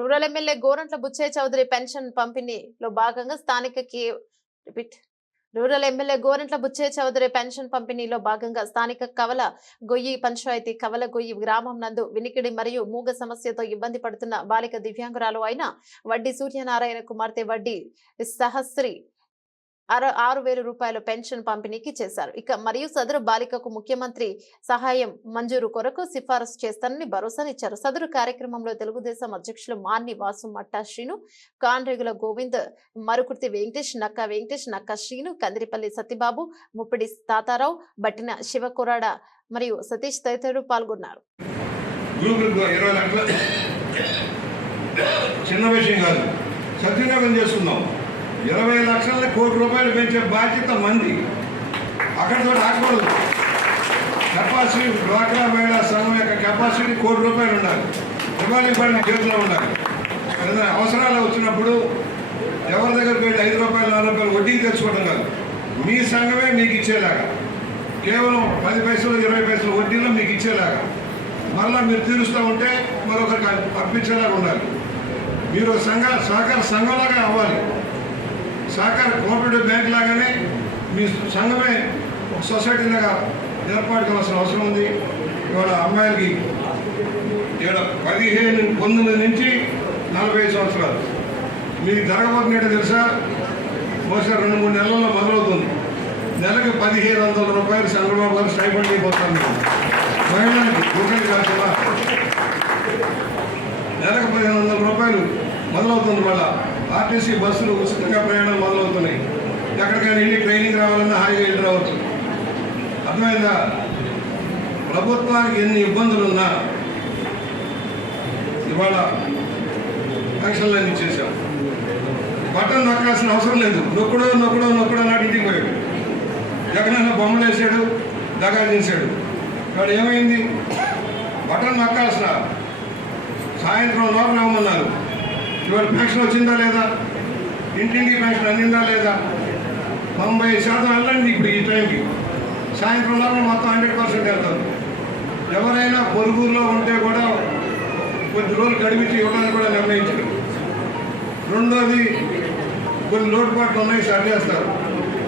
Rural MLA Gorantla Butchaiah Chowdary pension పంపిణీలో భాగంగా rural MLA Gorantla Butchaiah Chowdary pension పంపిణీలో భాగంగా స్థానిక కవల గొయ్యి పంచాయతీ కవల గొయ్యి గ్రామం నందు వినికిడి మరియు మూగ సమస్యతో ఇబ్బంది పడుతున్న బాలిక దివ్యాంగురాలు అయిన వడ్డీ సూర్యనారాయణ కుమార్తె వడ్డీ సహస్రి 6,000 రూపాయల పెన్షన్ పంపిణీకి చేశారు. మరియు సదరు బాలికకు ముఖ్యమంత్రి సహాయం మంజూరు కొరకు సిఫారసు చేస్తానని భరోసానిచ్చారు. సదరు కార్యక్రమంలో తెలుగుదేశం అధ్యక్షులు మాన్ని వాసు మట్టా శ్రీను, కాన్రేగుల గోవింద్, మరుకుర్తి వెంకటేష్, నక్క శ్రీను, కందిరిపల్లి సత్యబాబు, ముప్పిడి తాతారావు, బట్టిన శివకురాడ మరియు సతీష్ తదితరులు పాల్గొన్నారు. చిన్న విషయం కాదు, సద్వినియోగం చేసుకుందాం. 20 లక్షల కోటి రూపాయలు పెంచే బాధ్యత మంది అక్కడితో ఆగకూడదు. కెపాసిటీ డ్వాక్రా మహిళా సంఘం యొక్క కెపాసిటీ ₹1 కోటి ఉండాలి. రివాల్వింగ్ ఫండ్ చేతిలో ఉండాలి. ఏదైనా అవసరాలు వచ్చినప్పుడు ఎవరి దగ్గరికి వెళ్ళి ₹5, ₹4 వడ్డీకి తెచ్చుకోవడం కాదు, మీ సంఘమే మీకు ఇచ్చేలాగా, కేవలం 10 పైసలు 20 పైసలు వడ్డీలో మీకు ఇచ్చేలాగా, మళ్ళీ మీరు తీరుస్తూ ఉంటే మరొకరికి పంపించేలాగా ఉండాలి. మీరు సహకార సంఘంలాగా అవ్వాలి. సహకార కోఆపరేటివ్ బ్యాంక్ లాగానే మీ సంఘమే ఒక సొసైటీ లాగా ఏర్పాటు కావాల్సిన అవసరం ఉంది. ఇవాళ అమ్మాయిలకి 19 నుంచి 45 సంవత్సరాలు మీకు జరగబోతున్నట్టు తెలుసా? బహుశా 2-3 నెలల్లో మొదలవుతుంది. నెలకి ₹1,500 చంద్రబాబు గారు స్టైఫండ్ అయిపోతుంది. మహిళలకి ఒకటి కాకుండా నెలకు ₹1,500 మొదలవుతుంది. మళ్ళా ఆర్టీసీ బస్సులు ఉచితంగా ప్రయాణాలు మొదలవుతున్నాయి. ఎక్కడికైనా వెళ్ళి ట్రైనింగ్ రావాలన్నా హాయిగా వెళ్ళి రావచ్చు. అర్థమైందా? ప్రభుత్వానికి ఎన్ని ఇబ్బందులున్నా ఇవాళ పెన్షన్లన్నీ చేశాం. బటన్ నొక్కాల్సిన అవసరం లేదు. నొక్కడో నాటి ఇంటికి పోయాడు. జగనన్న బొమ్మలు వేసాడు, దగా చేశాడు. ఇవాడు ఏమైంది? బటన్ నొక్కాల్సిన సాయంత్రం లోపల ఇవ్వమన్నారు. ఇవాళ పెన్షన్ వచ్చిందా లేదా? ఇంటింటికి పెన్షన్ అందిందా లేదా? 90% వెళ్ళండి. ఇప్పుడు ఈ టైంకి సాయంత్రం లోపల మొత్తం 100% వెళ్తారు. ఎవరైనా పొరుగురులో ఉంటే కూడా కొద్ది రోజులు గడిపించి ఇవ్వడానికి కూడా నిర్ణయించారు. రెండోది, కొన్ని లోటుపాట్లు ఉన్నాయి, సరిచేస్తారు.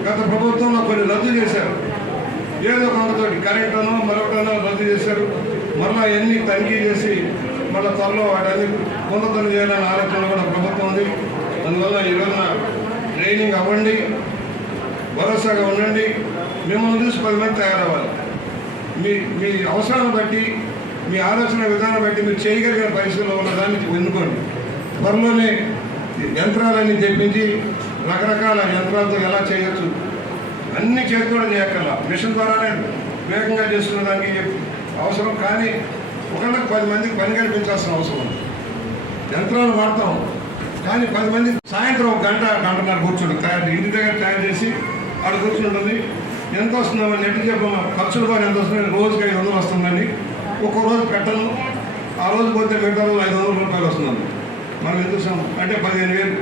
గత ప్రభుత్వంలో కొన్ని రద్దు చేశారు. ఏదో కొంతతోటి కరెంటునో మరొకటనో రద్దు చేశారు. మళ్ళీ ఎన్ని తనిఖీ చేసి మళ్ళీ త్వరలో వాటన్ని పునరుద్ధరణ చేయాలనే ఆలోచన కూడా ప్రభుత్వం ఉంది. అందువల్ల ఈ రోజున ట్రైనింగ్ అవ్వండి, భరోసాగా ఉండండి. మిమ్మల్ని చూసి 10 మంది తయారవ్వాలి. మీ అవసరాలను బట్టి, మీ ఆలోచన విధానం బట్టి మీరు చేయగలిగిన పరిస్థితుల్లో ఉన్న దాన్ని ఎన్నుకోండి. త్వరలోనే యంత్రాలన్నీ తెప్పించి రకరకాల యంత్రాలతో ఎలా చేయొచ్చు అన్ని చేతితో చేయక్కర్లా, మిషన్ ద్వారానే వేగంగా చేసుకునే దానికి అవసరం. కానీ ఒకళ్ళకి 10 మందికి పని కల్పించాల్సిన అవసరం ఉంది. యంత్రాలు వాడతాం, కానీ 10 మంది సాయంత్రం 1 గంటన్నర కూర్చోండి. ఇంటి దగ్గర తయారు చేసి అక్కడ కూర్చుంటుంది. ఎంత వస్తుందో నెట్ చెప్పాము, ఖర్చులు కూడా ఎంత వస్తుంది? రోజుకి 500 వస్తుందండి. ఒక్కో రోజు పెట్టను, ఆ రోజు పోతే మిగతా రోజు ₹500 వస్తుందండి. మనం ఎందుకు అంటే 15,000,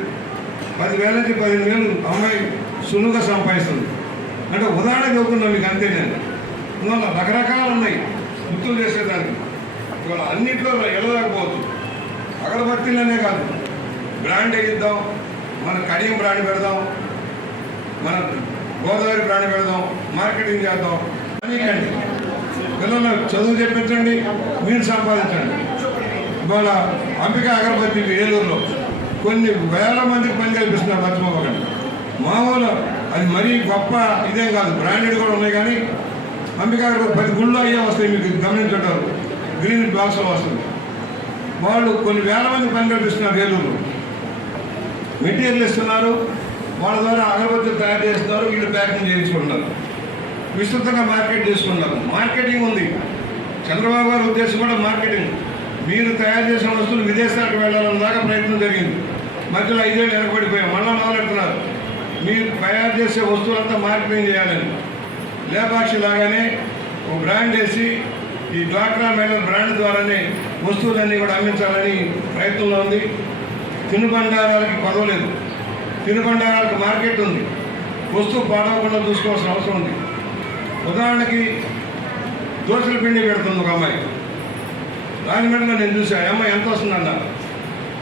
10,000 నుంచి 15,000 అమ్మాయి సులువుగా సంపాదిస్తుంది. అంటే ఉదాహరణ చెబుతున్నాం మీకు, అంతే. నేను అందువల్ల రకరకాలు ఉన్నాయి గుర్తులు చేసేదానికి. ఇవాళ అన్నింటిలో వెళ్ళలేకపోవచ్చు. అగరబత్తీలనే కాదు, బ్రాండ్ వేయిద్దాం, మన కడియం బ్రాండ్ పెడదాం, మన గోదావరి బ్రాండ్ పెడదాం, మార్కెటింగ్ చేద్దాం. అనేకండి పిల్లలకు చదువు చెప్పించండి, మీరు సంపాదించండి. ఇవాళ అంబిక అగరబత్తి ఏలూరులో కొన్ని వేల మందికి పని కల్పిస్తున్నారు. మర్చిపోకండి. మామూలు అది మరీ గొప్ప ఇదేం కాదు, బ్రాండెడ్ కూడా ఉన్నాయి. కానీ అంబిక 10 గుళ్ళు అయ్యే వస్తాయి, మీకు గమనించుంటారు. గ్రీన్ బాక్స్లో వస్తుంది. వాళ్ళు కొన్ని వేల మంది పని కల్పిస్తున్నారు. ఏలూరులో మెటీరియల్ ఇస్తున్నారు, వాళ్ళ ద్వారా అగరబత్తులు తయారు చేస్తున్నారు, వీళ్ళు ప్యాకింగ్ చేయించుకుంటున్నారు, విస్తృతంగా మార్కెట్ చేసుకున్నారు. మార్కెటింగ్ ఉంది. చంద్రబాబు గారి ఉద్దేశం కూడా మార్కెటింగ్. మీరు తయారు చేసిన వస్తువులు విదేశాలకు వెళ్ళాలన్న దాకా ప్రయత్నం జరిగింది. మధ్యలో 5 ఏళ్ళు వెనకబడిపోయాం. మళ్ళీ మొదలెడుతున్నారు. మీరు తయారు చేసే వస్తువులంతా మార్కెటింగ్ చేయాలని. లేపాక్షి లాగానే ఒక బ్రాండ్ వేసి ఈ డ్వాక్రా మహిళల బ్రాండ్ ద్వారానే వస్తువులన్నీ కూడా అమ్మించాలని ప్రయత్నంలో ఉంది. తినుబండారాలకి పదవలేదు, తినుబండారాలకు మార్కెట్ ఉంది. వస్తువు పాడవకుండా చూసుకోవాల్సిన అవసరం ఉంది. ఉదాహరణకి దోశల పిండి పెడుతుంది ఒక అమ్మాయి. దాని మీద నేను చూసాను. అమ్మాయి ఎంత వస్తుందన్న